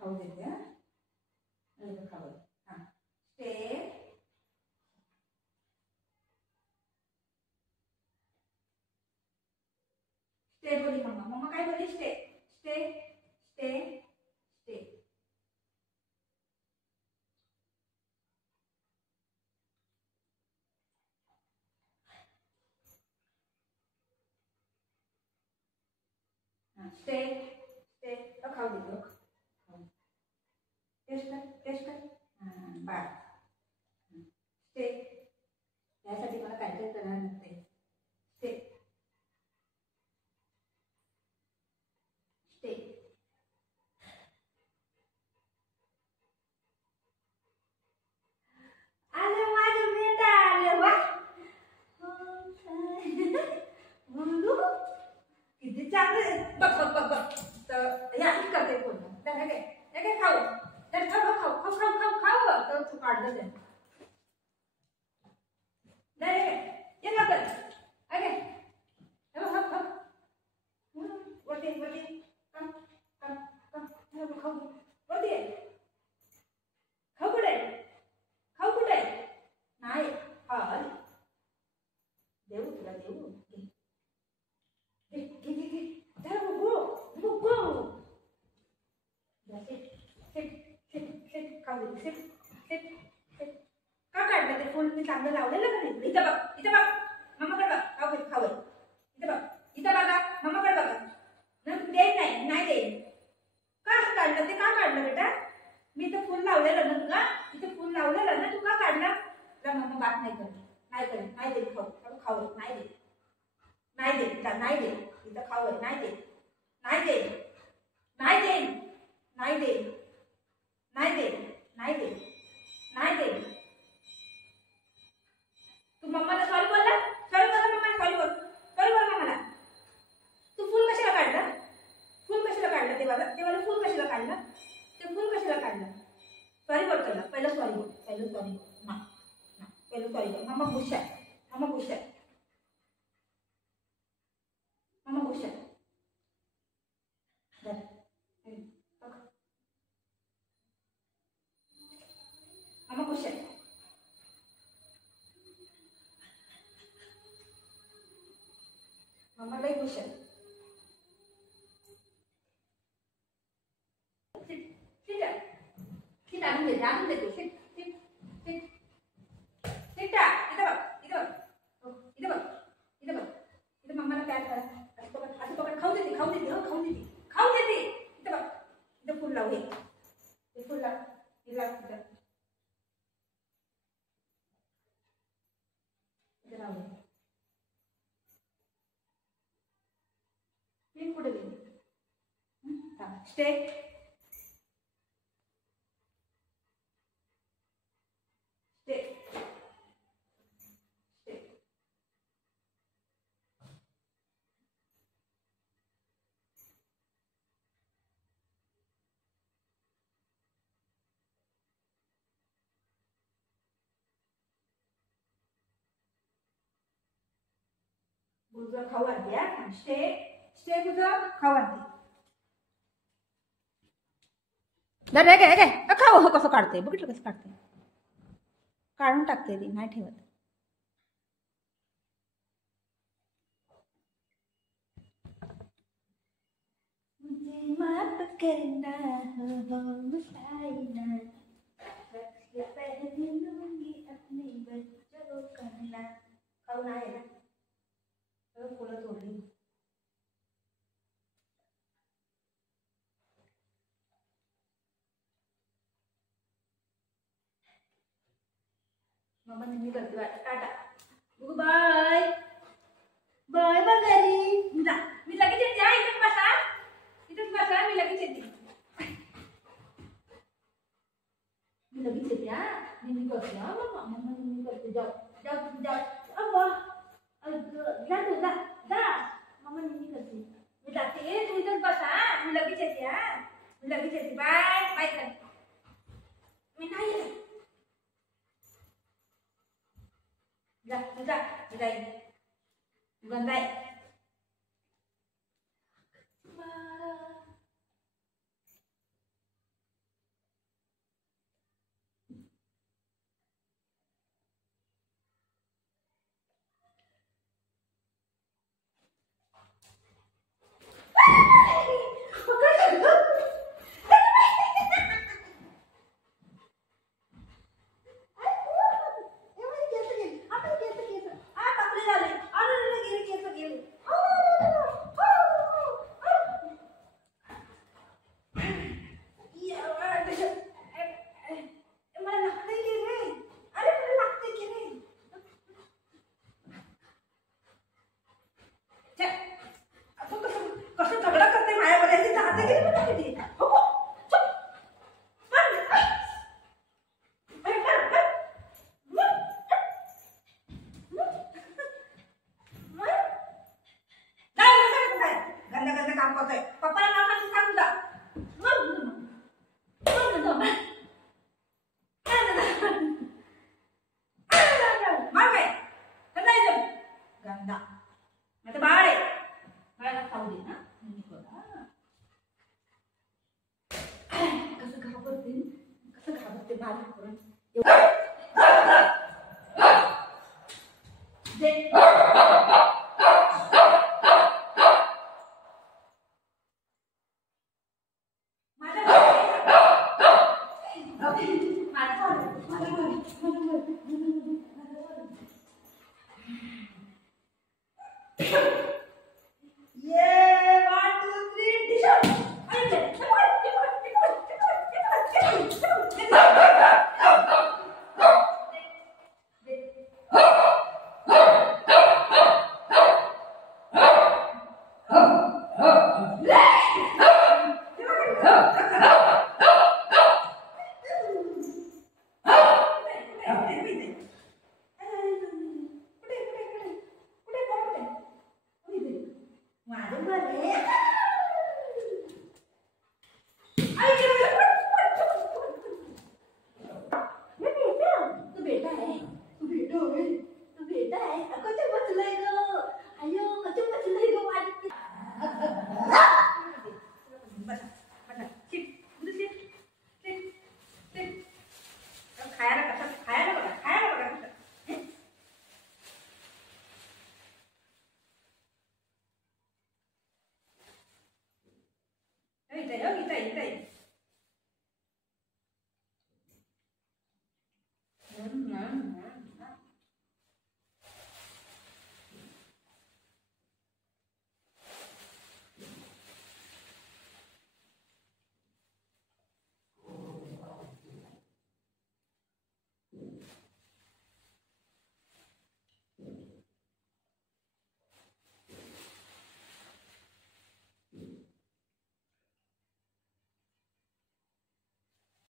खाऊ देते हा. खाऊ हा. स्टे स्टे बोली मम्मा. मम्मा काय बोली? Stay stay stay stay. Stay stay. खाऊ देतो. टेस्ट कर टेस्ट कर. बाळ स्टे. यासाठी मला काय काय करावं लागते. Stay stay. आले माझं मेंढा आले वा. मुंडू किती चांगले. बघ बघ बघ बघ. तर या करते पूर्ण. काय खाऊ. तर खाऊ खाऊ खाऊ खाऊ खाऊ खाऊ. तर तू काढलं ते. नाही ये ना कर. अगे हे बघ खाऊ. वरती वरती. कम कम कम. खाऊ वरती. खाऊ कुठे. खाऊ कुठे. नाही हाल देऊ तुला देऊ. घे घे घे घे. गो गो गो. खाऊ दे. का काढलं ते फुल? मी चांगलं लावलेलं का नाही? इथं बघ इथं बघ. मम्माकडे बघ. खाऊ घे खाऊ. इथं बघ इथं बघा. मम्माकडे बघा. देईन नाही नाही देईन. का काढलं ते? का काढलं बेटा? मी इथं फुल लावलेलं ना तुला. इथं फुल लावलेलं ना. तू का काढला? तुला मम्मा बात नाही करत. नाही करत. नाही दे खाऊ. खाऊ नाही दे. नाही दे नाही दे. इथं खाऊ नाही दे. नाही दे नाही दे नाही दे नाही दे नाही दे नाही दे. तू मम्माला सॉरी बोलला. सॉरी बोला मम्माला. सॉरी बोल. सॉरी बोल मम्माला. तू फुल कशाला काढलं? फुल कशाला काढलं? देवाला फुल कशाला काढलं? ते फुल कशाला काढलं? सॉरी बोल तुला. पहिलं सॉरी बोल. पहिलं सॉरी बोल. पहिलं सॉरी बोल. मम्मा खुश आहे. मम्मा खुश आहे. मम्मा खुश आहे. मम्मा खुश आहे. मम्मा लई खुश आहे. सिट आणून देते. आणून देते. Sit sit sit sit. इथं बघ इथं बघ. इथं बघ इथं बघ. इथं मम्माला प्यार करा. असं पकड असं पकड. खाऊ देते खाऊ देते. खाऊ देते खाऊ देते. इथं बघ. इथं फुल लावू. हे फुल लाव. हे लाव तिथं. इथं लावू. मी पुढे गेली. Stay stay stay. बुजं खाऊ आणते. स्टे स्टे बुजं खाऊ आणते. दर काय काय खाऊ. कसं काढते बघितलं. कसं काढते. काढून टाकते ती. नाही ठेवत. मुझे माफ करना हो मुस्ताइना. सबसे पहले लूंगी अपने बच्चों का नाम. खाऊ नाही ना. फुलं तोडली. मम्मा निम्मी करते वाटतं. Tata Gugu bye bye bye घरी जा. मी लगेच येते. इथेच बसा. इथेच बसा. मी लगेच येते. मी लगेच येते. निम्मी करते. मम्मा मम्मा निम्मी करते. जाऊ जाऊ तुम्ही जाऊ. अव्वा जा तू जा जा. मम्मा निम्मी करते. मी जाते. तू इथेच बसा. मी लगेच येते. मी लगेच येते. बाय बाय कर. मी नाही येते. जा जा जाई गंदाई. हात करून दे. Đây, đây, đây, đây.